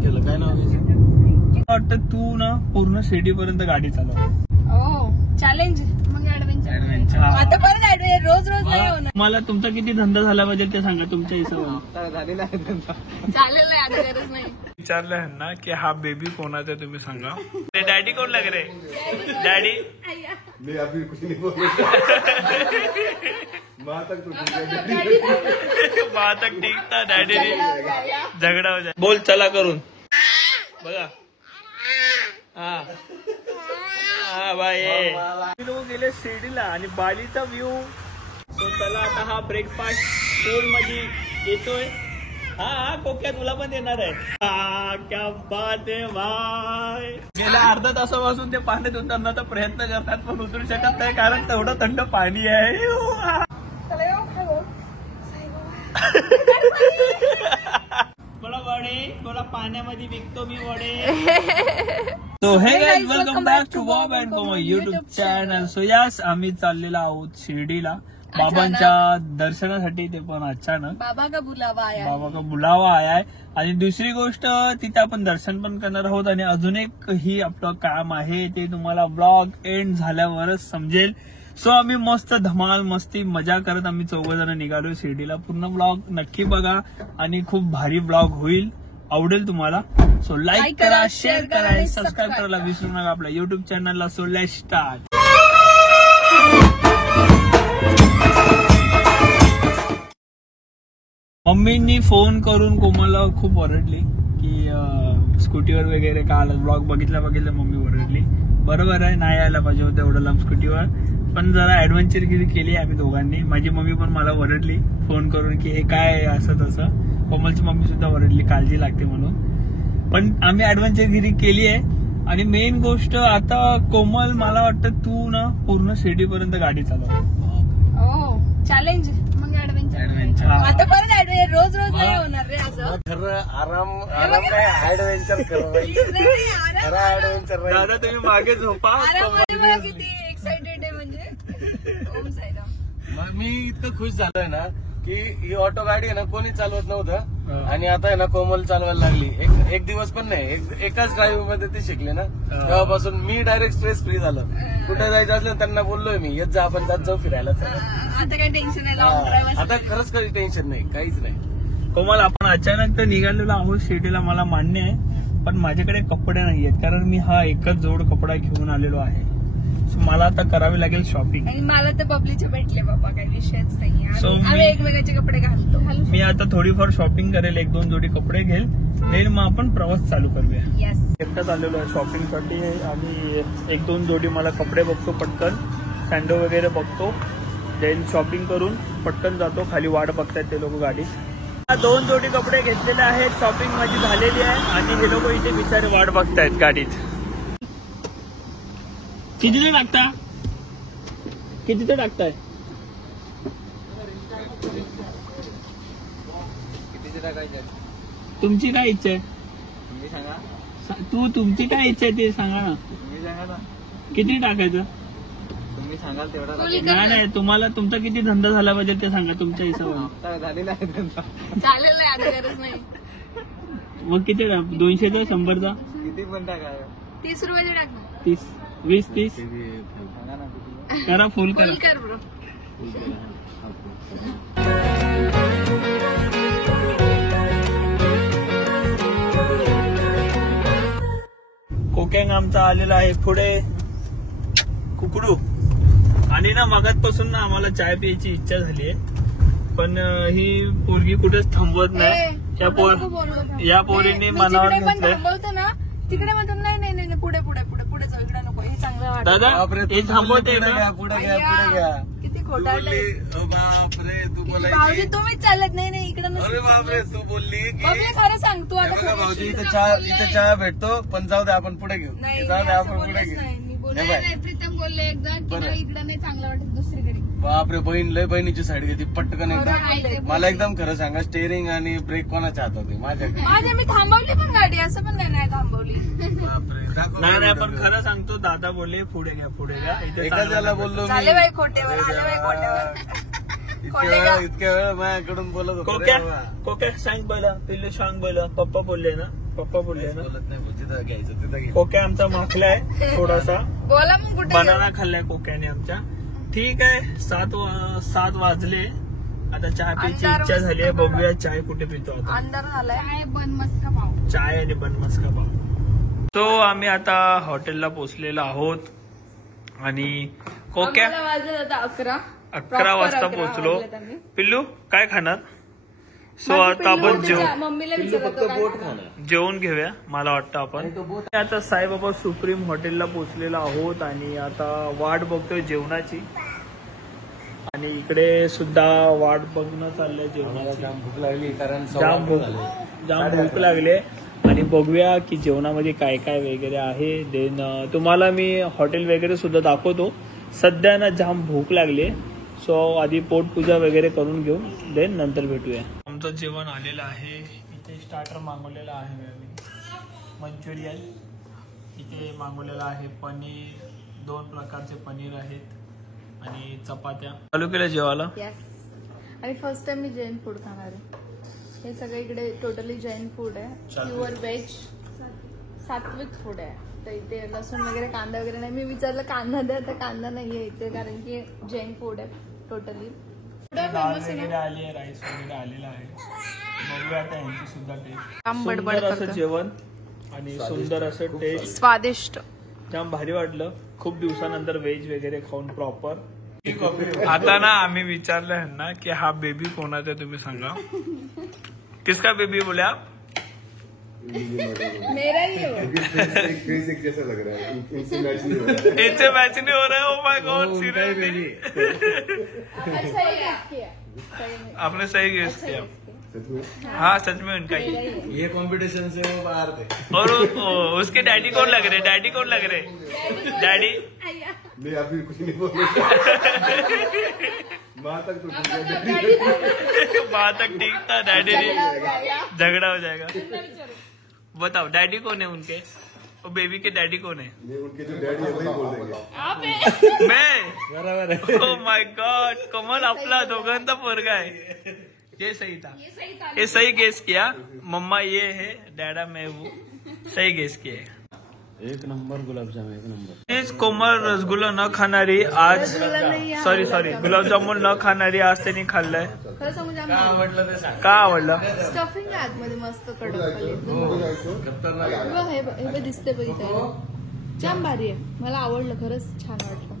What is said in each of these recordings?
केलं काय नाव वाटतं तू ना पूर्ण सिटीपर्यंत गाडी चालव. चॅलेंज मग ऍडव्हेंचर आता परत ऍडव्हेंचर रोज नाही होणार. मला तुमचा किती धंदा झाला पाहिजे ते सांगा तुमच्या हिशोबाने. झालेला आहे धंदा. चालेल नाही आता गरज नाही. विचारलं ह्यांना की हा बेबी कोणाचा आहे तुम्ही सांगा. ते डॅडी कोण लग रे डॅडी. मैं अभी कुछ नहीं बोल माँ तक ठीक था डॅडी झगडा हो जाए. बोल चला करून बघा. हा हा बाय. लोक गेले शिर्डीला आणि बालीचा व्ह्यू. सो चला आता हा ब्रेकफास्ट पूल मध्ये येतोय. हा कोक्या तुला पण देणार आहे. हा क्या बात आहे भाई. गेल्या अर्धा तासापासून ते पाण्यात उतरण्याचा प्रयत्न करतात पण उतरू शकत नाही कारण तेवढं थंड पाणी आहे. थोडा वडे थोडा पाण्यामध्ये विकतो मी वडे. So hey guys welcome back to Bob and Komal YouTube channel. So yes आम्ही चाललेलो आहोत शिर्डीला बाबांच्या दर्शनासाठी. ते पण अचानक बाबा का बुलावा आया आहे. आणि दुसरी गोष्ट तिथे आपण दर्शन पण करणार आहोत आणि अजून एक ही आपलं काम आहे ते तुम्हाला व्लॉग एंड झाल्यावरच समजेल. सो आम्ही मस्त धमाल मस्ती मजा करत आम्ही 4 जण निघालो शिर्डीला. पूर्ण व्लॉग नक्की बघा आणि खूप भारी व्लॉग होईल. आवडेल तुम्हाला. सो लाईक करा शेअर करा आणि सबस्क्राईब करायला विसरू नका आपल्या युट्यूब चॅनलला. So let's start. मम्मींनी फोन करून कोमलला खूप ओरडली की स्कूटीवर वगैरे का आलं. ब्लॉग बघितल्या मम्मी ओरडली. बरोबर आहे नाही यायला पाहिजे होतं एवढं लांब स्कूटीवर. पण जरा ऍडव्हेंचरगिरी केली आम्ही दोघांनी. माझी मम्मी पण मला ओरडली फोन करून की हे काय असं तसं. कोमलची मम्मी सुद्धा ओरडली काळजी लागते म्हणून. पण आम्ही ऍडव्हेंचरगिरी केली आहे. आणि मेन गोष्ट आता कोमल मला वाटतं तू ना पूर्ण सिटीपर्यंत गाडी चालव. चॅलेंज मग ऍडव्हेंचर आता परत ऍडव्हेंचर रोज नाही होणार रे. असं खरं आराम काय ऍडव्हेंचर खरं ऍडव्हेंचर. दादा तुम्ही मागे झोपा. किती एक्साइटेड आहे म्हणजे. ओम साईराम. मी इतकं खुश झालोय ना की ही ऑटो गाडी आहे ना कोणी चालवत नव्हतं आणि आता आहे ना कोमल चालवायला लागली. एक दिवस पण नाही एकाच ड्राईव्ह मध्ये ते शिकले ना तेव्हापासून मी डायरेक्ट स्ट्रेस फ्री झालं. कुठे जायचं असलं त्यांना बोललोय मी येत जा आपण जात जाऊ फिरायला. आता काही टेन्शन नाही. आता खरंच काही टेन्शन नाही काहीच नाही. कोमल आपण अचानक तर निघालेलो आहोत शिर्डीला मला मान्य आहे. पण माझ्याकडे कपडे नाहीयेत कारण मी हा एकच जोड कपडा घेऊन आलेलो आहे. मला आता करावी लागेल शॉपिंग. मला तर बबलीचे भेटले बाबा काही विषयच नाही. आम्ही एकमेकांचे कपडे घालतो. मी आता थोडीफार शॉपिंग करेल. 1-2 जोडी कपडे घेईल मग आपण प्रवास चालू करूया. एकटाच आलेलो आहे शॉपिंगसाठी. आणि 1-2 जोडी मला कपडे बघतो पटकन. सँडो वगैरे बघतो. देन शॉपिंग करून पटकन जातो. खाली वाट बघतायत ते लोक गाडीत. 2 जोडी कपडे घेतलेले आहेत. शॉपिंग माझी झालेली आहे आणि हे लोक इथे बिचारे वाट बघतायत गाडीत. कितीचं टाकताय तुमची काय इच्छा आहे तुमची काय इच्छा आहे ते सांगा ना. किती टाकायचं तुम्ही सांगाल तेवढा. नाही तुम्हाला तुमचा किती धंदा झाला पाहिजे ते सांगा तुमच्या हिशोबाने. झालेला आहे धंदा. चालेल नाही आता गरज नाही. मग किती 200चा 100चा किती पण टाकाय. 30 रुपयाचे टाक. 30 20 30 करा. फुल करा. कर ब्रो. कोकॅंग आमचा आलेला आहे पुढे कुकडू. आणि ना मगातपासून ना आम्हाला चाय प्यायची इच्छा झाली आहे पण ही पोरगी कुठेच थांबवत नाही. या पोरीने मनावर घेतलंय ना तिकडे म्हणतात नाही पुढे जाऊ इकडे नको. हे चांगलं वाटत. दादा हे थांबवते पुढे घ्या. किती खोटारडे. बापरे तू बोलायची. भाऊजी तुम्हीच चालत नाही इकडे. अरे बापरे तू बोलली खरं सांग तू आता. भाऊजी इथे चहा भेटतो पण जाऊ दे आपण पुढे घेऊ. जाऊ दे आपण पुढे घेऊ. प्रीतम बोलले एकदा की इकडे नाही चांगलं वाटत दुसरीकडे. बापरे बहीण लय बहिणीची साईड घेते पटकन एकदम. मला एकदम खरं सांगा स्टेअरिंग आणि ब्रेक कोणाच्या हातात आहे. माझ्या मी थांबवली पण गाडी असं पण नाही थांबवली. बापरे नाही पण खरं सांगतो दादा बोलले पुढे घ्या. एखाद्याला बोललो झाले बाई खोटेवर. इतक्या वेळ माझ्याकडून बोलत होतो. कोक्या सांग बोला पिल्लू सांग बोला पप्पा बोलले ना पप्पा बोलले ना बोलत नाही, तिथं घ्यायचं तिथं घ्यायचं. कोक्या आमचा माखलाय थोडासा, बोला मग कुठे बनाना खाल्लाय कोक्याने आमच्या. ठीक आहे, 7 वाजले, आता चहा प्यायची अंधार इच्छा झाली आहे. मस्त बघूया चाय कुठे पितो आता. अंधार झालाय. बन मस्का पाव. चाय आणि बनमस्का पाव. तो आम्ही आता हॉटेलला पोहोचलेलो आहोत आणि कोक्या आम्हाला वाजले आता 11. 11 वाजता 11 पोहोचलो. वाजलेत आम्ही. पिल्लू काय खाणार? सो माझी आता पिल्लू आपण तिच्या मम्मीला पिल्लू विचारत फक्त होता बोट काय खाणार. जेवण घेऊया मला वाटतं आपण. आणि तो बोट आता साईबाबा सुप्रीम हॉटेलला पोहोचलेलो आहोत आणि आता वाट बघतोय जेवणाची. आणि इकडे सुद्धा वाट बघणं चाललंय आम्हाला जेवणाची. जाम भूक लागली कारण जाम भूक लागले आणि बघूया की जेवणामध्ये काय काय वगैरे आहे. देन तुम्हाला मी हॉटेल वगैरे सुद्धा दाखवतो. सध्या ना जाम भूक लागली, सो आधी पोटपूजा वगैरे करून घेऊ, देन नंतर भेटूया. आमचं जेवण आलेलं आहे. इथे स्टार्टर मागवलेलं आहे मी, मंचुरियन. इथे मागवलेलं आहे पनीर, 2 प्रकारचे पनीर आहेत आणि चपात्या. चालू केलं जेवायला. येस. आणि फर्स्ट टाइम मी जैन फूड खाणार आहे. हे सगळं इकडे टोटली जैन फूड आहे. प्युअर व्हेज सात्विक फूड आहे. तर इथे लसूण वगैरे कांदा वगैरे नाही. मी विचारलं कांदा द्या, तर कांदा नाहीये इथे, कारण की जैन फूड आहे टोटली. डाळ वगैरे आली आहे, राईस वगैरे आलेला आहे. बघूया आता यांची सुद्धा टेस्ट. काम बडबड सुंदर असं करतं. जेवण आणि सुंदर असं टेस्ट, स्वादिष्ट. जाम भारी वाटलं. खूप दिवसानंतर व्हेज वगैरे खाऊन प्रॉपर. आता ना आम्ही विचारलं ह्यांना की हा बेबी कोणाचा तुम्ही सांगा. किसका बेबी बोल्या? मेरा ही है वो. फेस एक जैसा लग रहा है, इनसे मैच नहीं हो रहा है. इनसे मैच नहीं हो रहा है. ओ माय गॉड, सीरियसली आपने सही guess किया. सही में. आपने सही गेस अच्छा किया. guess KIA. सच में हाँ सच में उनका ही. मेरा ही है. ये कॉम्पिटिशन से वो बाहर थे. और उसके डैडी कौन लग रहे? डैडी कौन लग रहे? डैडी नहीं, अभी कुछ नहीं बोल रहे. माँ तक तो ठीक है. वहां तक ठीक था. डैडी झगड़ा हो ने जाएगा. झगड़ा हो जाएगा. बताओ डैडी कौन है उनके? और बेबी के डैडी कौन है? नहीं, उनके जो डैडी है वही बोल देंगे. मैं. बरोबर आहे. ओ माय गॉड, कमल आपला दोघांचा पोरगा आहे. ये सही था. ये सही था. ये सही गेस किया. मम्मा ये है, डैडा मैं हूँ. सही गेस किए. एक नंबर गुलाबजाम, एक नंबर. तेच कोमल रसगुल्ला न खाणारी आज, नाही आहे. सॉरी गुलाबजामुन न खाणारी आज त्यांनी खाल्लंय. खरं सांगू काय जाम आवडलं ते सांग. का आवडलं? स्टफिंग आहे आतमध्ये मस्त कडक खतरनाक आहे. हे बघ दिसते बघ इथे. जाम भारी आहे. मला आवडलं, खरंच छान वाटलं.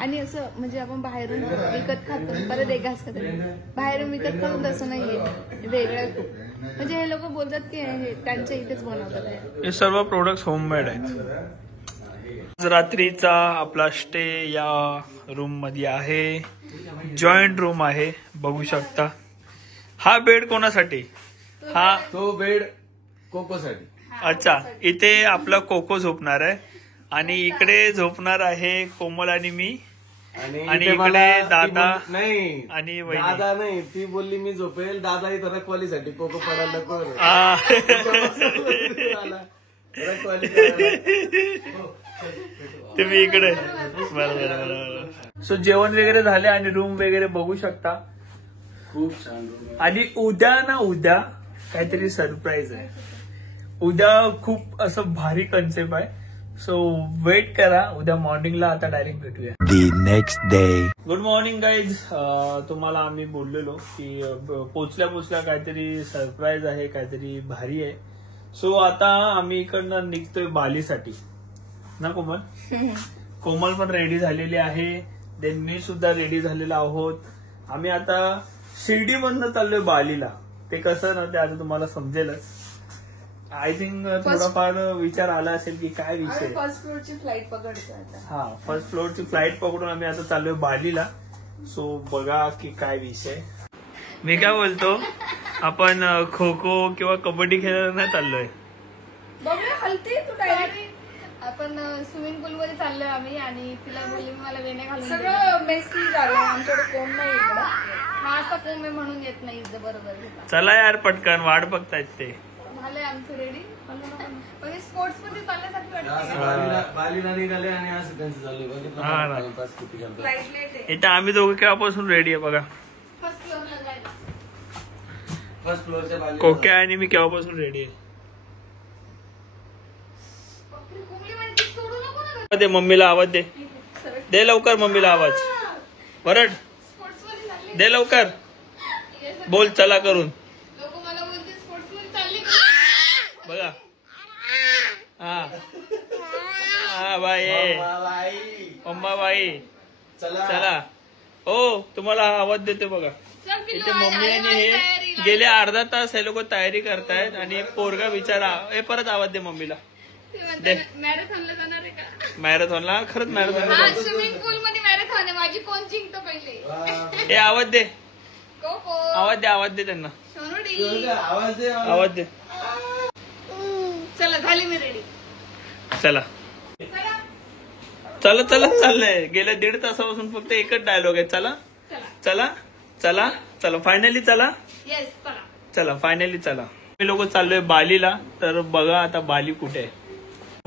आणि असं म्हणजे आपण बाहेरून विकत खातो, परत एक घास खातो. बाहेरून विकत खातो तसं नाहीये, वेगळं आहे खूप. म्हणजे हे लोक बोलतात की हे त्यांच्या इथेच बनवतात आहे. हे सर्व प्रोडक्ट होममेड आहेत. आज रात्रीचा आपला स्टे या रूम मध्ये आहे. जॉईंट रूम आहे, बघू शकता. हा बेड कोणासाठी? हा तो बेड कोकोसाठी. अच्छा, इथे आपला कोको झोपणार आहे आणि इकडे झोपणार आहे कोमल आणि मी. आणि इथे इकडे मला दादा ती बोल- नाही आणि वहिनी. दादा नाही, ती बोलली मी झोपेल. दादा इथं रखवालीसाठी कोको पडायला नको रे. आ. रखवाली करायला. तुम्ही इकडे. बरोबर. सो जेवण वगैरे झाले आणि रूम वगैरे बघू शकता. खूप छान room आहे. आणि उद्या काहीतरी सरप्राईज आहे. उद्या खूप असं भारी कन्सेप्ट आहे. सो वेट करा, उद्या मॉर्निंगला. आता डायरेक्ट भेटूया. The next day. Good morning guys. तुम्हाला आम्ही बोललेलो की पोचल्या काहीतरी सरप्राईज आहे, काहीतरी भारी आहे. सो आता आम्ही इकडनं निघतोय बालीसाठी ना कोमल. कोमल पण रेडी झालेली आहे, देन मी सुद्धा रेडी झालेलो आहोत. आम्ही आता शिर्डीमधनं चाललोय बालीला. ते कसं ना ते आता तुम्हाला समजेलच. आय थिंक थोडाफार विचार आला असेल की काय विषय. फर्स्ट फ्लोअरची फ्लाईट पकडतो आता. हा, फर्स्ट फ्लोअरची फ्लाईट पकडून आम्ही आता चाललोय बालीला. सो बघा की काय विषय. मी काय बोलतो, आपण खो खो किंवा कबड्डी खेळायला नाही चाललोय. बघूया हलते तू डायरेक्ट. आपण स्विमिंग पूल मध्ये चाललोय आम्ही आणि तिला बोलली मला वेण्या घालून. सगळं मेसी झालं. आमच्याकडे कोंब नाही इकडं. हा असा कोंब आहे म्हणून येत नाही इथं. बरोबर. चला यार पटकन, वाट बघतायत ते. झालंय आमचं रेडी. म्हणजे स्पोर्ट्स मध्ये चालण्यासाठी असं वाटतं. बालीला निघाले आणि असं त्यांचं चालू हा ना. बघितलं किती करतात. फ्लाईट लेट आहे. इथं आम्ही दोघं केव्हापासून रेडी आहे बघा. फर्स्ट फ्लोअरला जायला. फर्स्ट फ्लोअरच्या बाली. कोक्या आणि मी केव्हापासून रेडी आहे. दे मम्मीला आवाज दे. दे लवकर मम्मीला आवाज. वरड दे लवकर. बोल चला करून. बघा हा हा बाई मम्मा बाई चला. हो तुम्हाला आवाज देते बघा. इथे मम्मी आणि हे गेले अर्धा तास हे लोक तयारी करतायत आणि पोरगा बिचारा. हे परत आवाज दे मम्मीला. मॅरेथॉनला जाणार आहे का? मॅरेथॉनला खरंच मॅरेथॉनला स्विमिंग पूल मध्ये मॅरेथॉन आहे माझी. कोण जिंकतो पहिले? हे आवाज दे. कोको आवाज दे त्यांना. सोनुडी आवाज दे. चला झाली मी रेडी. चला चला चला चाललंय. गेल्या 1.5 तासापासून फक्त एकच डायलॉग आहे. चला चला चला चला फायनली चला. येस चला. चला फायनली चला. आम्ही लोक चाललोय बालीला. तर बघा आता बाली कुठे आहे.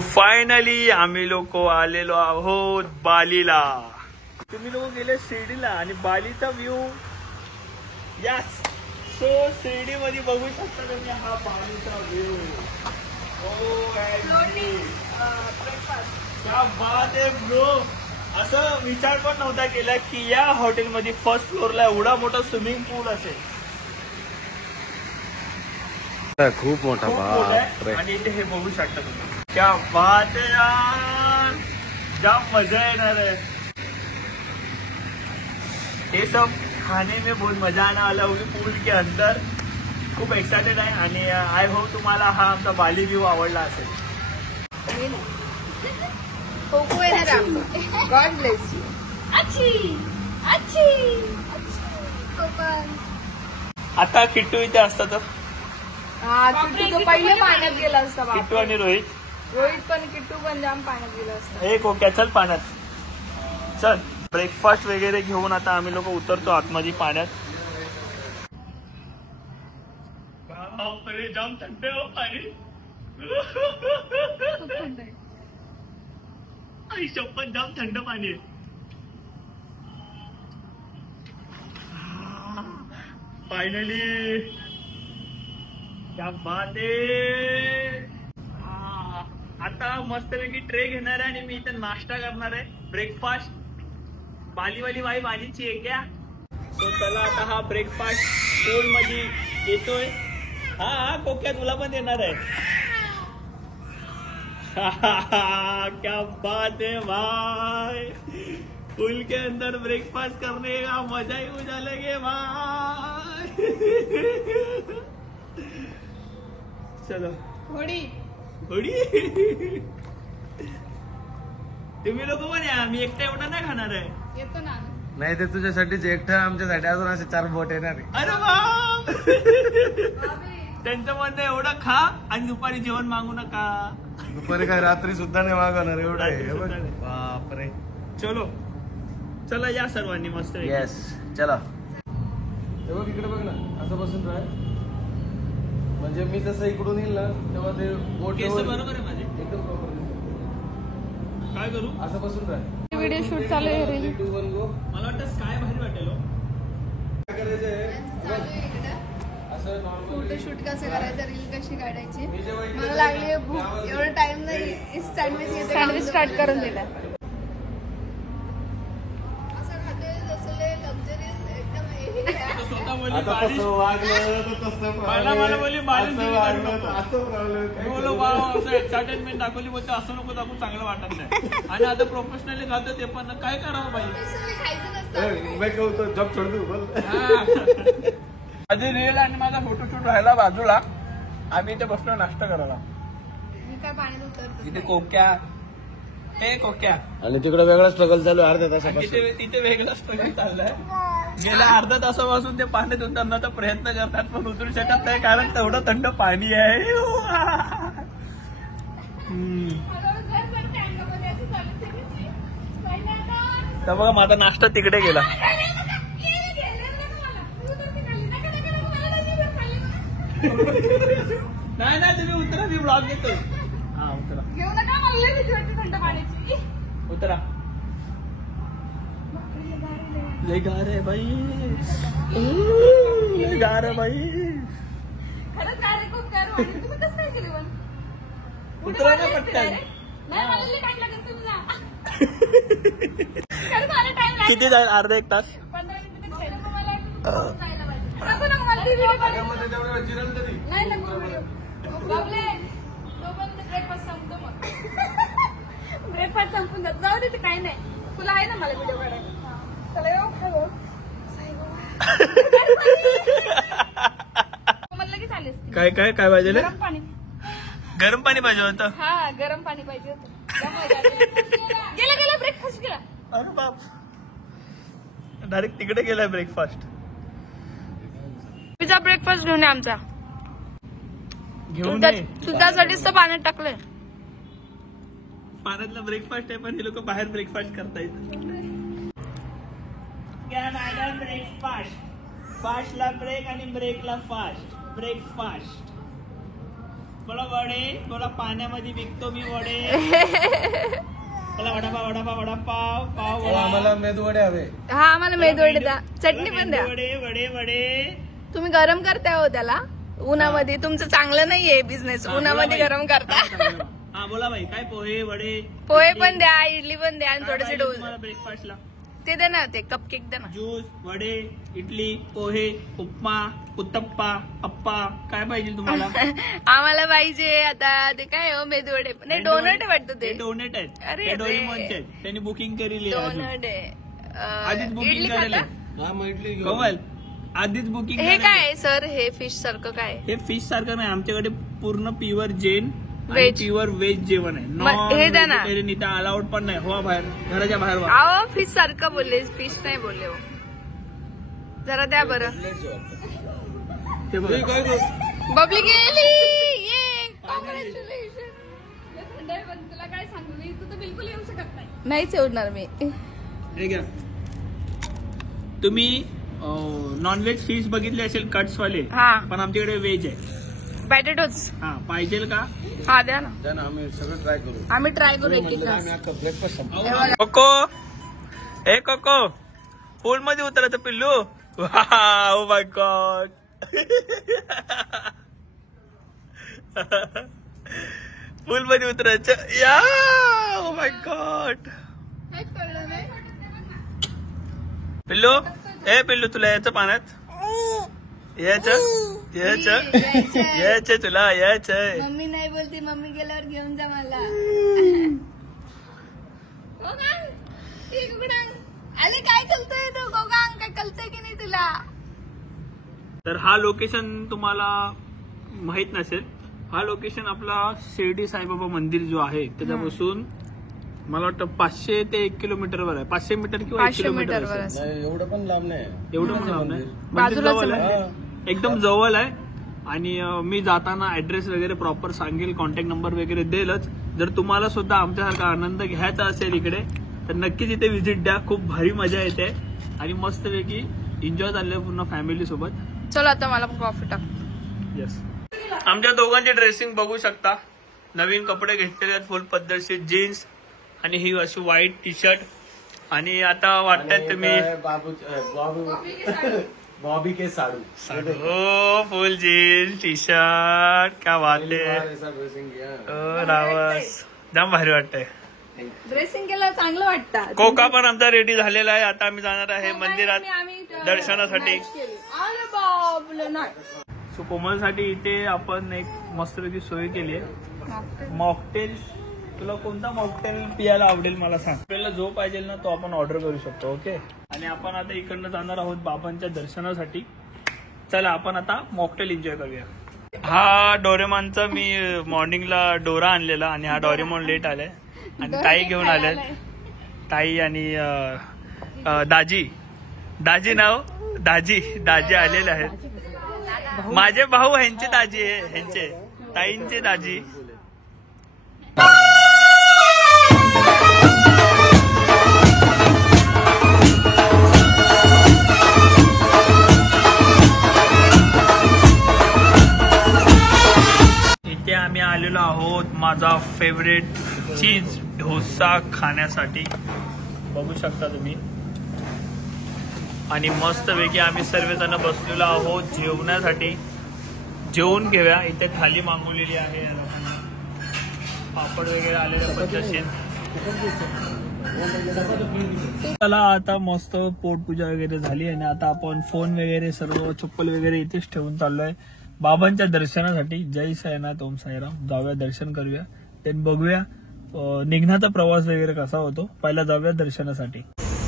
फायनली आम्ही लोक आलेलो आहोत बालीला. तुम्ही लोक गेले शिर्डीला आणि बालीचा व्ह्यू यस. सो शिर्डी मध्ये बघू शकता तुम्ही हा बालीचा व्ह्यू. क्या बात आहे ब्रो. असं विचार पण नव्हता केला की या हॉटेलमध्ये फर्स्ट फ्लोअरला एवढा मोठा स्विमिंग पूल असेल. खूप मोठा खूप मोठा आहे. आणि इथे हे बघू शकता तुम्ही. क्या बात आहे यार. जाम मजा येणार आहे. ये सब खाने में बहुत मजा आने वाला होगी पूल के अंदर. खूप एक्सायटेड आहे आणि आय होप तुम्हाला हा आमचा बाली व्ह्यू आवडला असेल. कोको येणार आहे. God bless you. अच्छी अच्छी कोकण. आता किट्टू इथे असता तर हा किट्टू तो पहिले पाण्यात गेला असता. किट्टू आणि रोहित किट्टू पण जाम पाण्यात गेला असता. एक ओके चल पाण्यात. चल ब्रेकफास्ट वगैरे घेऊन आता आम्ही लोक उतरतो आतमध्ये पाण्यात. जाम थंड हो पाणी. आई शपथ जाम थंड पाणी आहे. फायनली क्या बात आहे. आता मस्तपैकी ट्रे घेणार आहे आणि मी इथे नाश्ता करणार आहे. ब्रेकफास्ट बालीवाली बाई बालीची आहे क्या. सो चला आता हा ब्रेकफास्ट पूल मध्ये येतोय. हा कोक्या तुला पण देणार आहे. क्या बात है भाई. पूल के अंदर ब्रेकफास्ट करने का मजा ही कुछ अलग है भाई. चलो होडी तुम्ही लोक पण या. मी एकटा एवढा नाही खाणार आहे. येतो ना. नाही ते तुझ्यासाठीच एकटं. आमच्यासाठी अजून असे 4 बोट येणार आहे. अरे वा. त्यांचं म्हणणं एवढं खा आणि दुपारी जेवण मागू नका. दुपारी काय रात्री सुद्धा नाही मागवणार एवढं आहे. रात्री सुद्धा नाही. बापरे. चलो चला या सर्वांनी मस्त. येस चला. हे बघ इकडे बघ ना. असं बसून राह. म्हणजे मी जसं इकडून येईल ना तेव्हा ते बोट केस बरोबर आहे माझे. एकदम प्रॉपर. काय करू. असं बसून राह. व्हिडिओ शूट चालू आहे. 3, 2, 1 गो. मला वाटतं स्काय भारी वाटेल. काय करायचंय. असं फोटोशूट कसं करायचं. रील कशी काढायची. मला लागली भूक. एवढा टाइम नाही. सँडविच स्टार्ट करून दिला. असं खाते जसं लक्झरियस एकदम स्वतः बोलली आता बालिश. तसं वागलं तर तसं मला बोलली बालिश असं वागलं तर असं प्रॉब्लेम. मी बोललो वाव असं एक्साइटमेंट दाखवली. बोलते असं नको दाखवू चांगलं वाटत नाही. आणि आता प्रोफेशनली खातो ते पण काय करावं बाई. खायचं नसतं. मैं कहतो जॉब छोड दू बोल. आधी रील आणि माझा फोटोशूट राहिला बाजूला. आम्ही इथे बसलो नाश्ता करायला. मी काय पाण्यात उतरतो. इथे कोक्या हे कोक्या आणि तिकडे वेगळा स्ट्रगल चालू आहे अर्ध्या तासापासून. तिथे वेगळा स्ट्रगल चाललाय. गेल्या अर्धा तासापासून ते पाण्यात उतरण्याचा प्रयत्न करतात पण उतरू शकत नाही कारण तेवढं थंड पाणी आहे. तर बघा माझा नाश्ता तिकडे गेला. नाही नाही तुम्ही उतरा. मी ब्लॉग घेतो. हा उतरा घेऊ नका. मला भीती वाटते थंड पाण्याची. उतरा. लय गार आहे बाई. लय गार आहे बाई. खरंच गार आहे. खूप गार. तुम्ही कसं काय केलं पण. उतरा ना पटकन. नाही मला लई time लागेल, तुम्ही जा. खरंच मला time लागेल. किती जाईल? अर्धा एक तास? 15 मिनिटं तरी मला जायला पाहिजे. नको नको मला ती video काढायची. त्यामध्ये तेवढं जिरल तरी. नाही नको video. बाबले, तोपर्यंत ब्रेकफास्ट संपतो मग. ब्रेकफास्ट संपून जात. जाऊ दे ते काही नाही. तुला आहे ना मला व्हिडिओ काढायला. चला येऊ खाऊ. मला लगेच आली असती. काय काय काय पाहिजे? गरम पाणी. गरम पाणी पाहिजे होतं. हा गरम पाणी पाहिजे होतं. गेला गेला ब्रेकफास्ट केला. अरे बाप, डायरेक्ट तिकडे गेलाय ब्रेकफास्ट. पिझ्झा ब्रेकफास्ट घेऊन ये आमचा. घेऊन तुझ्यासाठीच तर पाण्यात टाकलंय. पाण्यातला ब्रेकफास्ट आहे, पण हे लोक बाहेर ब्रेकफास्ट करतायत. ब्रेकफास्ट, फास्टला ब्रेक आणि ब्रेकला फास्ट. ब्रेकफास्ट. बोला वडे, बोला पाण्यामध्ये विकतो मी वडे. बोला वडापाव वडापाव वडापाव पाव हो, आम्हाला मेदूवडे हवे. हा आम्हाला मेदूवडे द्या, चटणी पण द्या. वडे वडे वडे. तुम्ही गरम करताय हो त्याला उन्हामध्ये. तुमचं चांगलं नाहीये बिझनेस, उन्हामध्ये गरम करता. हा बोला भाई, काय पोहे वडे पोहे पण द्या, इडली पण द्या आणि थोडेसे डोस ब्रेकफास्टला. ते दे ना, ते कपकेक दे ना. ज्यूस, वडे, इडली, पोहे, उपमा, उत्तप्पा, अप्पा, काय पाहिजे तुम्हाला? आम्हाला पाहिजे आता ते काय हो मेदूवडे. नाही डोनट वाटतं ते. डोनेट आहेत. अरे ते डोरेमॉनचे आहेत. त्यांनी बुकिंग केलेली आहे अजून. डोनट आधीच आहे. बुकिंग इडली केलेलं खाता? आहे. हा मग इडली घेऊ. कमल, आधीच बुकिंग. हे काय सर, हे फिश सारखं काय? हे फिश सारखं नाही, आमच्याकडे पूर्ण pure Jain Veg. Pure veg जेवण आहे. मग हे द्या ना. नॉन इथं अलाउड पण नाही. हो बाहेर, घराच्या बाहेर वा. अहो फिश सारखं बोलले, फिश नाही बोलले हो. जरा द्या बरं. ते बघा. बबली गेली. ये कॉंग्रॅच्युलेशन. तुला काय सांगू मी, तू तर बिलकुल येऊ शकत नाही. नाहीच येणार मी. हे घ्या. तुम्ही नॉनव्हेज फिश बघितले असेल कट्स वाले, हा पण आमच्याकडे व्हेज आहे. पॅटेटोच. हा पाहिजे का? हा द्या ना, द्या ना, आम्ही सगळं ट्राय करू. आम्ही ट्राय करू एक एक म्हणलं घास. आम्ही अख्खा ब्रेकफास्ट संपू. हे बघा. कोको, ए कोको, पूल मध्ये उतरायचं पिल्लू. Oh my God. पूल मध्ये उतरायचं या. Oh my God. काहीच कळलं नाही. पिल्लू, ए पिल्लू, तुला यायचं पाण्यात? यायचं तुला यायचंय. मम्मी नाही बोलते, मम्मी गेल्यावर घेऊन जा मला. गोगांग, ए गोगांग. अरे काय कळतोय तू गोगांग, काय कळतंय की नाही तुला? तर हा लोकेशन तुम्हाला माहित नसेल. हा लोकेशन आपला शिर्डी साईबाबा मंदिर जो आहे त्याच्यापासून मला वाटतं 500 ते 1 किलोमीटरवर आहे. 500 मीटर किंवा 1 500 किलोमीटर मीटरवर असेल. नाही एवढं पण लांब नाही. एवढं पण लांब नाही. मंदिर बाजूलाच जवळ आहे. आहे, एकदम जवळ आहे. आणि मी जाताना ऍड्रेस वगैरे प्रॉपर सांगेल, कॉन्टॅक्ट नंबर वगैरे देईलच. जर तुम्हाला सुद्धा आमच्यासारखा आनंद घ्यायचा असेल इकडे तर नक्कीच इथे व्हिजिट द्या. खूप भारी मजा येते आणि मस्तपैकी एन्जॉय चाललंय पूर्ण फॅमिली सोबत. चल आता मला पण कॉफी टाक. येस. आमच्या दोघांची ड्रेसिंग बघू शकता. नवीन कपडे घेतलेले आहेत, फुल पद्धतशीर जीन्स आणि ही अशी व्हाईट टी शर्ट. आणि आता वाटतंय तुम्ही बॉबी के साडू. हो, फुल जीन्स टी शर्ट, क्या बात आहे. ऐसा ड्रेसिंग किया. हो, रावस, जाम भारी वाटतंय. ड्रेसिंग केलं चांगलं वाटतं. कोका पण आमचा रेडी झालेला आहे. आता आम्ही जाणार आहे मंदिरात दर्शनासाठी. अरे बापरे नाही. सो कोमलसाठी इथे आपण एक मस्तपैकी सोय केली आहे. मॉकटेल. तुला कोणता मॉकटेल पियाला आवडेल मला सांग. आपल्याला जो पाहिजे ना तो आपण ऑर्डर करू शकतो. ओके. आणि आपण आता इकडनं जाणार आहोत बाबांच्या दर्शनासाठी. चला आपण आता मॉकटेल एन्जॉय करूया. हा डोरेमॉनचा मी मॉर्निंगला डोरा आणलेला आणि हा डोरेमॉन लेट आलाय आणि ताई घेऊन आलाय. ताई आणि दाजी नाव दाजी आलेले आहेत. माझे भाऊ ह्यांचे दाजी आहे, ह्यांचे ताईंचे दाजी. इथे आम्ही आलेलो आहोत माझा फेवरेट चीज डोसा खाण्यासाठी. बघू शकता तुम्ही. आणि मस्तपैकी आम्ही सर्वजण बसलेलो आहोत जेवण्यासाठी. जेवून घेऊया. इथे थाली मागवलेली आहे. पापड वगैरे आलेले पंचायत. चला आता मस्त पोटपूजा वगैरे झाली आणि आता आपण फोन वगैरे सर्व चप्पल वगैरे इथेच ठेवून चाललोय बाबांच्या दर्शनासाठी. जय साईनाथ ओम साईराम. जाऊया दर्शन करूया देन बघूया निघण्याचा प्रवास वगैरे कसा होतो. पहिला जाऊया दर्शनासाठी.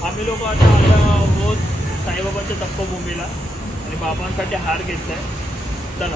आम्ही लोक आता आल्या आहोत साईबाबांच्या तपोभूमीला आणि बाबांसाठी हार घेतलाय. चला.